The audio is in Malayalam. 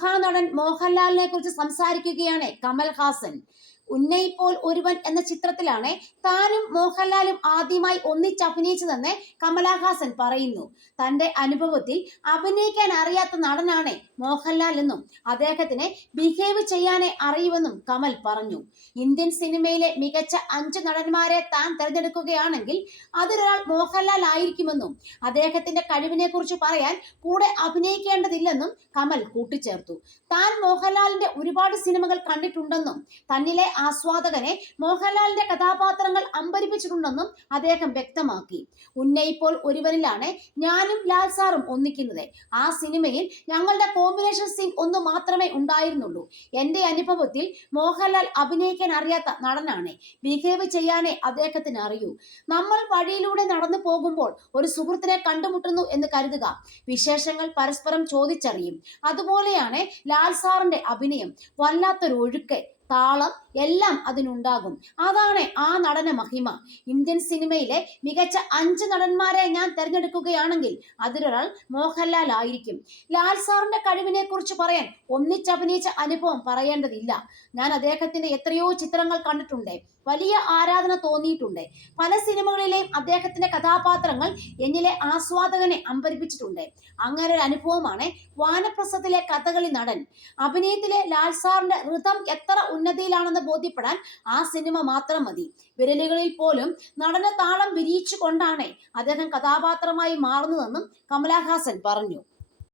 മഹാനടൻ മോഹൻലാലിനെ കുറിച്ച് സംസാരിക്കുകയാണ് കമൽഹാസൻ. ഉന്നയിപ്പോൾ ഒരുവൻ എന്ന ചിത്രത്തിലാണ് താനും മോഹൻലാലും ആദ്യമായി ഒന്നിച്ചഭിനയിച്ചതെന്ന് കമലഹാസൻ പറയുന്നു. തന്റെ അനുഭവത്തിൽ അഭിനയിക്കാൻ അറിയാത്ത നടനാണ് മോഹൻലാൽ എന്നും അദ്ദേഹത്തിന് ബിഹേവ് ചെയ്യാനേ അറിയുമെന്നും കമൽ പറഞ്ഞു. ഇന്ത്യൻ സിനിമയിലെ മികച്ച 5 നടന്മാരെ താൻ തിരഞ്ഞെടുക്കുകയാണെങ്കിൽ അതിലൊരാൾ മോഹൻലാൽ ആയിരിക്കുമെന്നും അദ്ദേഹത്തിന്റെ കഴിവിനെ കുറിച്ച് പറയാൻ കൂടെ അഭിനയിക്കേണ്ടതില്ലെന്നും കമൽ കൂട്ടിച്ചേർത്തു. താൻ മോഹൻലാലിന്റെ ഒരുപാട് സിനിമകൾ കണ്ടിട്ടുണ്ടെന്നും തന്നിലെ ആസ്വാദകനെ മോഹൻലാലിന്റെ കഥാപാത്രങ്ങൾ അമ്പരിപ്പിച്ചിട്ടുണ്ടെന്നും അദ്ദേഹം വ്യക്തമാക്കി. ഉന്നയിപ്പോൾ ഒരുവനിലാണ് ഞാനും ലാൽ സാറും ഒന്നിക്കുന്നത്. ആ സിനിമയിൽ ഞങ്ങളുടെ കോമ്പിനേഷൻ സീൻ ഒന്ന് മാത്രമേ ഉണ്ടായിരുന്നുള്ളൂ. എന്റെ അനുഭവത്തിൽ മോഹൻലാൽ അഭിനയിക്കാൻ അറിയാത്ത നടനാണ്. ബിഹേവ് ചെയ്യാനേ അദ്ദേഹത്തിന് അറിയൂ. നമ്മൾ വഴിയിലൂടെ നടന്നു പോകുമ്പോൾ ഒരു സുഹൃത്തിനെ കണ്ടുമുട്ടുന്നു എന്ന് കരുതുക. വിശേഷങ്ങൾ പരസ്പരം ചോദിച്ചറിയും. അതുപോലെയാണ് ലാൽ സാറിന്റെ അഭിനയം. വല്ലാത്തൊരു ഒഴുക്ക്, താളം എല്ലാം അതിനുണ്ടാകും. അതാണ് ആ നടന മഹിമ. ഇന്ത്യൻ സിനിമയിലെ മികച്ച 5 നടന്മാരെ ഞാൻ തിരഞ്ഞെടുക്കുകയാണെങ്കിൽ അതിലൊരാൾ മോഹൻലാൽ ആയിരിക്കും. ലാൽ സാറിന്റെ കഴിവിനെ കുറിച്ച് പറയാൻ ഒന്നിച്ചഭിനയിച്ച അനുഭവം പറയേണ്ടതില്ല. ഞാൻ അദ്ദേഹത്തിന്റെ എത്രയോ ചിത്രങ്ങൾ കണ്ടിട്ടുണ്ട്. വലിയ ആരാധന തോന്നിയിട്ടുണ്ട്. പല സിനിമകളിലെയും അദ്ദേഹത്തിന്റെ കഥാപാത്രങ്ങൾ എന്നിലെ ആസ്വാദകനെ അമ്പരിപ്പിച്ചിട്ടുണ്ട്. അങ്ങനെ ഒരു അനുഭവമാണ് വാനപ്രസ്ഥത്തിലെ കഥകളി നടൻ. അഭിനയത്തിലെ ലാൽ സാറിന്റെ ഋതം എത്ര ഉന്നതിയിലാണെന്ന് ബോധ്യപ്പെടാൻ ആ സിനിമ മാത്രം മതി. വിരലുകളിൽ പോലും നടന താളം വിരിയിച്ചു കൊണ്ടാണ് അദ്ദേഹം കഥാപാത്രമായി മാറുന്നതെന്നും കമലഹാസൻ പറഞ്ഞു.